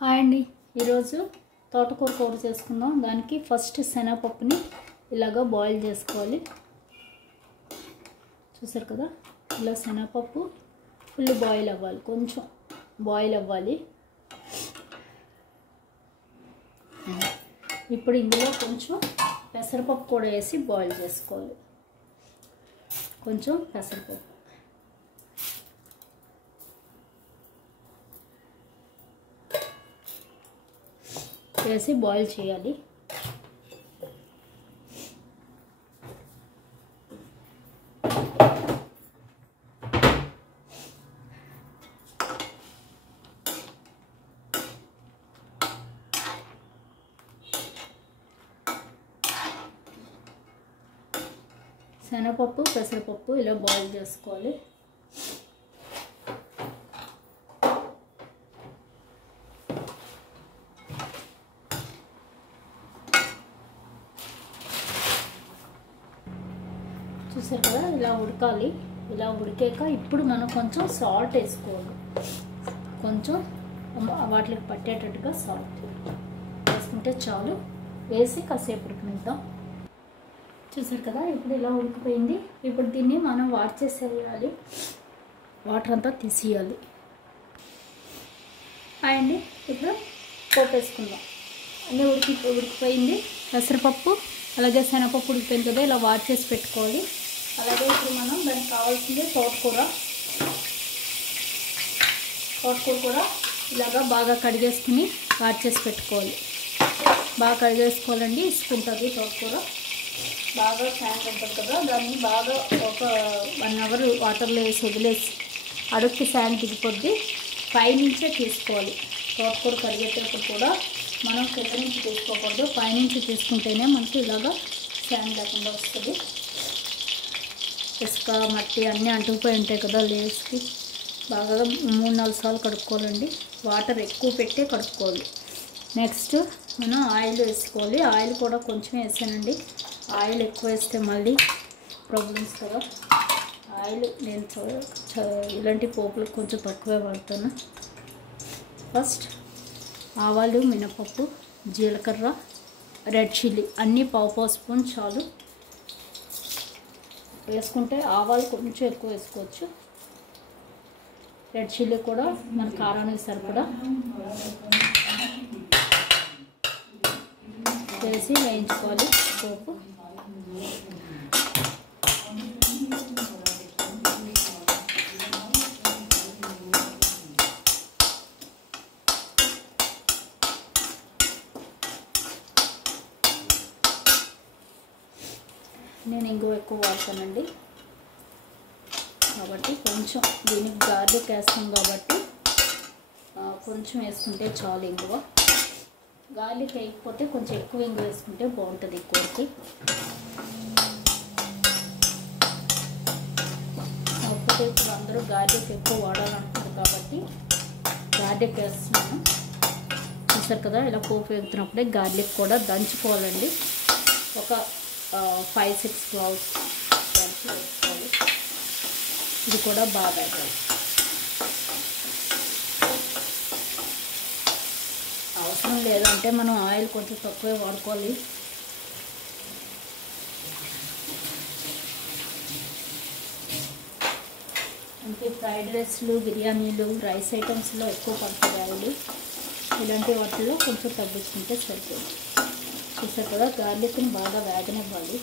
Hi అండి, ఈరోజు తోటకూర కూర చేసుకుందాం. దానికి ఫస్ట్ శనగపప్పుని ఇలాగా బాయిల్ చేసుకోవాలి. చూసారు కదా, ఇలా శనగపప్పు ఫుల్ బాయిల్ అవ్వాలి, కొంచెం బాయిల్ అవ్వాలి. ఇప్పుడు ఇందులో కొంచెం పెసరపప్పు కూడా వేసి బాయిల్ చేసుకోవాలి. కొంచెం పెసరపప్పు వేసి బాయిల్ చేయాలి. శనగపప్పు పెసరపప్పు ఇలా బాయిల్ చేసుకోవాలి. చూసారు కదా, ఇలా ఉడకాలి. ఇలా ఉడికాక ఇప్పుడు మనం కొంచెం సాల్ట్ వేసుకోవాలి. కొంచెం వాటికి పట్టేటట్టుగా సాల్ట్ వేసుకుంటే చాలు. వేసి కాసేపు ఉడికిద్దాం. చూసారు కదా, ఇప్పుడు ఇలా ఉడికిపోయింది. ఇప్పుడు దీన్ని మనం వాష్ చేసేయాలి, వాటర్ అంతా తీసేయాలి. అండి ఇప్పుడు పోపు వేసుకుందాం. అన్నీ ఉడికిపోయింది. పెసరపప్పు అలాగే శనగపప్పు ఉడికిపోయింది కదా, ఇలా వాష్ చేసి పెట్టుకోవాలి. అలాగే ఇప్పుడు మనం దానికి కావాల్సింది తోటకూర కూడా ఇలాగా బాగా కడిగేసుకుని వాష్ చేసి పెట్టుకోవాలి. బాగా కడిగేసుకోవాలండి, ఇసుకుంటుంది తోటకూర. బాగా ఫ్యాన్ ఉంటుంది కదా, దాన్ని బాగా ఒక 1 అవర్ వాటర్లో వేసి వదిలేసి అడుక్కి ఫ్యాన్ దిగిపోద్ది. పైనుంచే తీసుకోవాలి. తోటకూర కడిగేటప్పుడు కూడా మనం కింద నుంచి తీసుకోకూడదు, పైనుంచి తీసుకుంటేనే మనకి ఇలాగా ఫ్యాన్ లేకుండా వస్తుంది. ఇసుక మట్టి అన్నీ అంటుకుపోయి ఉంటాయి కదా లేస్కి. బాగా 3-4 సార్లు కడుక్కోవాలండి. వాటర్ ఎక్కువ పెట్టి కడుక్కోవాలి. నెక్స్ట్ మనం ఆయిల్ వేసుకోవాలి. ఆయిల్ కూడా కొంచెం వేసానండి. ఆయిల్ ఎక్కువ వేస్తే మళ్ళీ ప్రాబ్లమ్స్ కదా. ఆయిల్ నేను ఇలాంటి పోపులకు కొంచెం తక్కువే వాడతాను. ఫస్ట్ ఆవాలు, మినపప్పు, జీలకర్ర, రెడ్ చిల్లీ అన్నీ పావు స్పూన్ చాలు వేసుకుంటే. ఆవాలు కొంచెం ఎక్కువ వేసుకోవచ్చు. రెడ్ చిల్లీ కూడా మన కారానికి సరిపడా వేసి వేయించుకోవాలి. పోపు నేను ఇంగువ ఎక్కువ వాడతానండి, కాబట్టి కొంచెం దీనికి గార్లిక్ వేస్తాం కాబట్టి కొంచెం వేసుకుంటే చాలు. ఇంగువ గార్లిక్ వేయకపోతే కొంచెం ఎక్కువ ఇంగువ వేసుకుంటే బాగుంటుంది కూరకి. కాకపోతే ఇప్పుడు అందరూ గార్లిక్ ఎక్కువ వాడాలంటారు కాబట్టి గార్లిక్ వేస్తున్నాను. చూసారు కదా, ఇలా పోపు వేగుతున్నప్పుడే గార్లిక్ కూడా దంచుకోవాలండి. ఒక 5-6 క్లౌస్ దంచి వేసుకోవాలి. ఇది కూడా బాగా వేయాలి. అవసరం లేదంటే మనం ఆయిల్ కొంచెం తక్కువే వాడుకోవాలి. అంటే ఫ్రైడ్ రైస్లు, బిర్యానీలు, రైస్ ఐటమ్స్లో ఎక్కువ పడుతుంది ఆయిల్. ఇలాంటి వాటిల్లో కొంచెం తగ్గించుకుంటే సరిపోతుంది. చూసారు కదా, గార్లిక్ని బాగా వేగనివ్వాలి.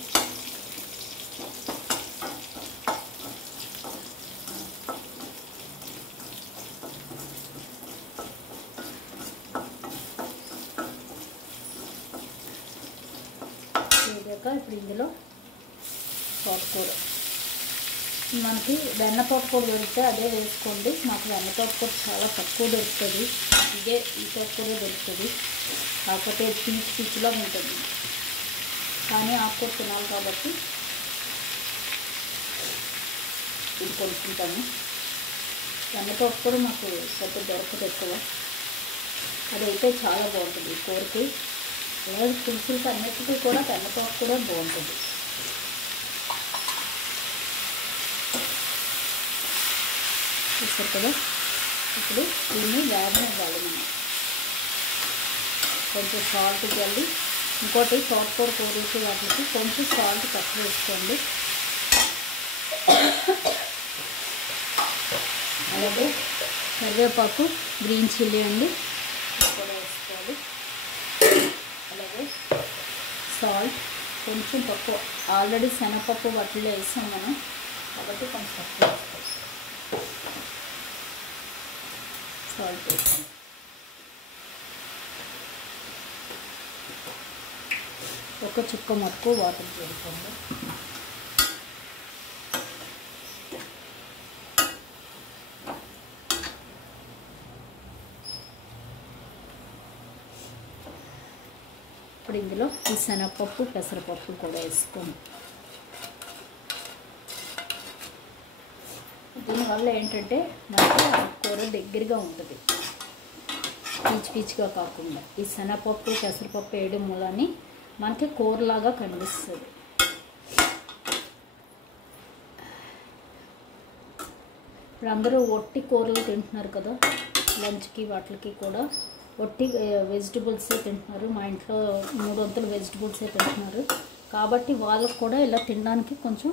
ఇప్పుడు ఇందులో తోటకూర, మనకి వెన్న తోటకూర దొరికితే అదే వేసుకోండి. మాకు వెన్న తోటకూర చాలా తక్కువ దొరుకుతుంది. ఈ తోటకూర దొరుకుతుంది, కాకపోతే పీచులా ఉంటుంది. కానీ ఆకుకూర తినాలి కాబట్టి ఇది కొనుక్కుంటాము. వెన్న తోటకూర మాకు పెద్ద దొరకదు ఎక్కువ. అదైతే చాలా బాగుంటుంది కూరకి. లేదు పులుసులకి అన్నిటికీ కూడా వెన్నతోట కూడా బాగుంటుంది. చూసారు కదా, ఇప్పుడు దీన్ని వేగనివ్వాలి మనం. కొంచెం సాల్ట్ జల్లి. ఇంకోటి తోటకూర కూరలకి వాటికి కొంచెం సాల్ట్ తక్కువ వేసుకోండి. అలాగే కరివేపాకు, గ్రీన్ చిల్లీ అండి కూడా వేసుకోవాలి. అలాగే సాల్ట్ కొంచెం తక్కువ, ఆల్రెడీ శనగపప్పు వాటిలో వేసాం మనం కాబట్టి కొంచెం తక్కువ వేసుకోవాలి. సాల్ట్ వేసాం. ఒక చుక్క మటుకు వాటర్ చేసుకోండి. ఇప్పుడు ఇందులో ఈ శనగపప్పు, పెసరపప్పు కూడా వేసుకోండి. దీనివల్ల ఏంటంటే మనకి కూర దగ్గరగా ఉంటుంది, పీచు పీచుగా కాకుండా. ఈ శనగపప్పు, పెసరపప్పు వేయడం మూలని మనకి కూరలాగా కనిపిస్తుంది. ఇప్పుడు అందరూ ఒట్టి కూరలు తింటున్నారు కదా, లంచ్కి వాటికి కూడా ఒట్టి వెజిటబుల్సే తింటున్నారు. మా ఇంట్లో 3 వంతులు వెజిటబుల్సే తింటున్నారు కాబట్టి వాళ్ళకు కూడా ఇలా తినడానికి కొంచెం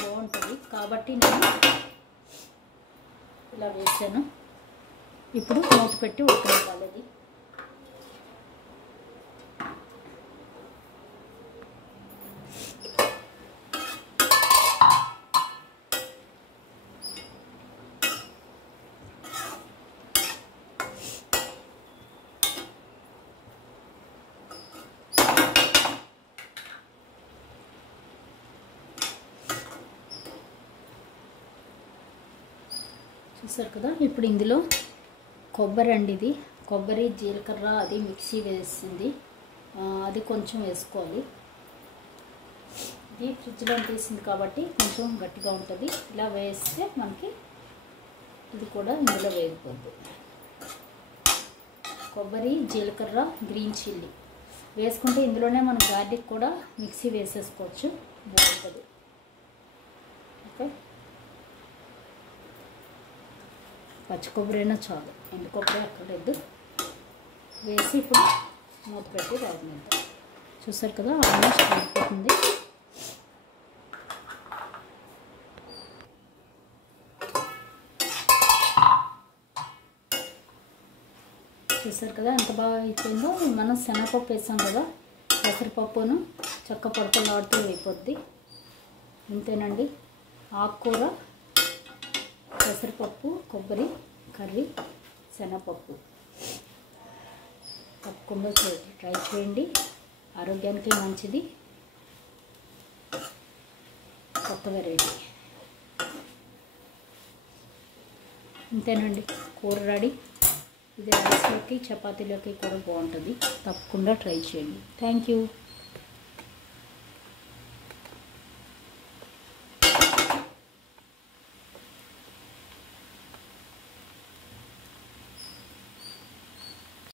బాగుంటుంది. కాబట్టి నేను ఇలా వేసాను. ఇప్పుడు మూత పెట్టి ఉడకనివ్వాలి. అది చూసారు కదా. ఇప్పుడు ఇందులో కొబ్బరి అండి, ఇది కొబ్బరి, జీలకర్ర అది మిక్సీ వేసింది, అది కొంచెం వేసుకోవాలి. ఇది ఫ్రిడ్జ్లో తీసింది కాబట్టి కొంచెం గట్టిగా ఉంటుంది. ఇలా వేస్తే మనకి ఇది కూడా ఇందులో వేగిపోద్ది. కొబ్బరి, జీలకర్ర, గ్రీన్ చిల్లీ వేసుకుంటే ఇందులోనే మనం గార్లిక్ కూడా మిక్సీ వేసేసుకోవచ్చు, బాగుంటుంది. ఓకే, పచ్చి కొబ్బరి అయినా చాలు, ఎండు కొబ్బరి అక్కర్లేదు. వేసి ఇప్పుడు మూత పెట్టి రాగనిద్దాం. చూసారు కదా, ఆల్మోస్ట్ అయిపోతుంది. చూసారు కదా ఎంత బాగా అయిపోయిందో. మనం శనగపప్పు వేసాం కదా, పెసరపప్పును చక్క పడకలాడుతూ అయిపోద్ది. ఇంతేనండి, ఆకుకూర, పెసరపప్పు, కొబ్బరి కర్రీ, శనగపప్పు. తప్పకుండా ట్రై చేయండి, ఆరోగ్యానికి మంచిది, కొత్త వెరైటీ. ఇంతేనండి, కూర రెడీ. ఇది రైస్లోకి, చపాతీలోకి కూడా బాగుంటుంది. తప్పకుండా ట్రై చేయండి. Thank you.